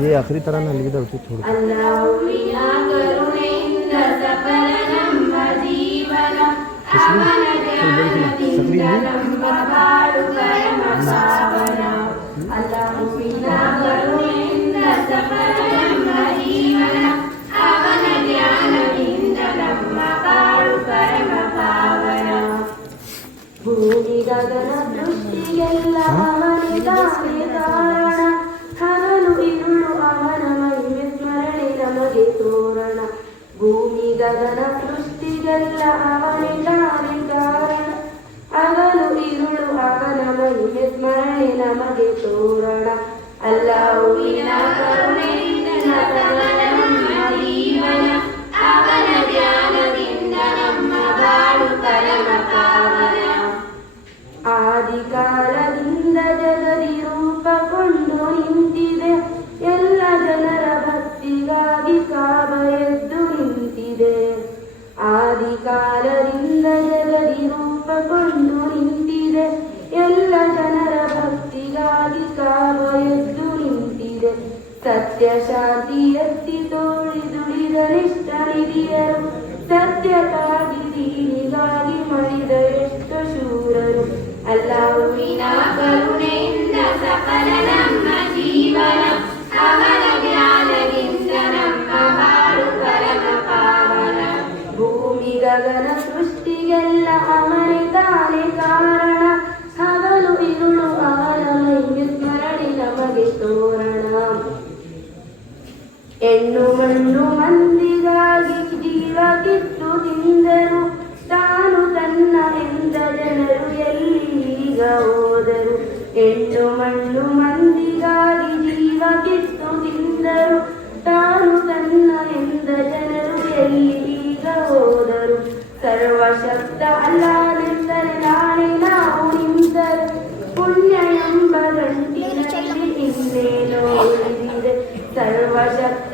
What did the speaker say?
ये आखिरी तरह ना लिखा उसे छोड़ ಭೂಮಿ ಗಗನ ದೃಷ್ಟಿಗೆಲ್ಲ ಅವನೇ ತಾನೇ ಕಾರಣ ಹಗಲು ಇರುಳು ಅವನ ಮಹಿಮೆ ಸ್ಮರಣೆ ನಮಗೆ ತೋರಣ ಭೂಮಿ ಗಗನ ಸೃಷ್ಟಿಗೆಲ್ಲ ಅವನೇ ತಾನೇ ಕಾರಣ ಹಗಲು ಇರುಳು ಅವನ ಮಹಿಮೆ ಸ್ಮರಣೆ ನಮಗೆ ತೋರಣ ಅಲ್ಲಾಹುವಿನ ಕರುಣೆಯಿಂದ ನಮ್ಮ ಜೀವನ ಅವನ ಧ್ಯಾನದಿಂದ ನಮ್ಮ ಬಾಳು ಪರಮ ಪಾವನ ಆದಿಕಾಲದಿಂದ ಜಗದಿ ರೂಪಗೊಂಡು ನಿಂತಿದೆ ಎಲ್ಲ ಜನರ ಭಕ್ತಿಗಾಗಿ ಕಾಬ ಎದ್ದು ನಿಂತಿದೆ ಆದಿಕಾಲದಿಂದ ಜಗದಿ ರೂಪಗೊಂಡು ನಿಂತಿದೆ ಎಲ್ಲ ಜನರ ಭಕ್ತಿಗಾಗಿ ಕಾಬ ಎದ್ದು ನಿಂತಿದೆ ಸತ್ಯ ಶಾಂತಿ ಎತ್ತಿ ತೋಳಿ ದುಡಿದ ನಿಷ್ಠ ನಿಧಿಯರು ಸತ್ಯಕ್ಕಾಗಿ ದೀನಿಗಾಗಿ ಮಡಿದ ಎಷ್ಟು ಶೂರರು ಅಲ್ಲಾಹುವಿನ ಕರುಣೆಯಿಂದ ಸಫಲ ನಮ್ಮ ಜೀವನ ಅವನ ಜ್ಞಾನದಿಂದ ನಮ್ಮ ಬಾಳು ಪರಮ ಪಾವನ ಭೂಮಿ ಗಗನ ಸೃಷ್ಟಿಗೆಲ್ಲ ಅವನೇ ತಾನೇ ಕಾರಣ ಹಗಲು ಇರುಳು ಅವನ ಮಹಿಮೆ ಸ್ಮರಣೆ ನಮಗೆ ತೋರಣ ಹೆಣ್ಣು ಮಣ್ಣು ಮಂದಿಗಾಗಿ ಜೀವ ಕಿತ್ತು ತಿಂದರು ತಾನು ತನ್ನ ಎಂದ ಜನರು ಎಲ್ಲಿಗ ಹೋದರು ಹೆಣ್ಣು ಮಣ್ಣು ಮಂದಿಗಾಗಿ ಜೀವ ಕಿತ್ತು ತಿಂದರು ತಾನು ತನ್ನ ಎಂದ ಜನರು ಎಲ್ಲಿಗ ಹೋದರು ಸರ್ವಶಕ್ತ ಅಲ್ಲಾನೆಂದರೆ ನಾಳೆ ನಾವು ನಿಂತರು ಪುಣ್ಯ ಎಂಬ ಗಂಟಿನಲ್ಲಿ ಇನ್ನೇನೋ ಉಳಿದಿದೆ ಸರ್ವಶಕ್ತ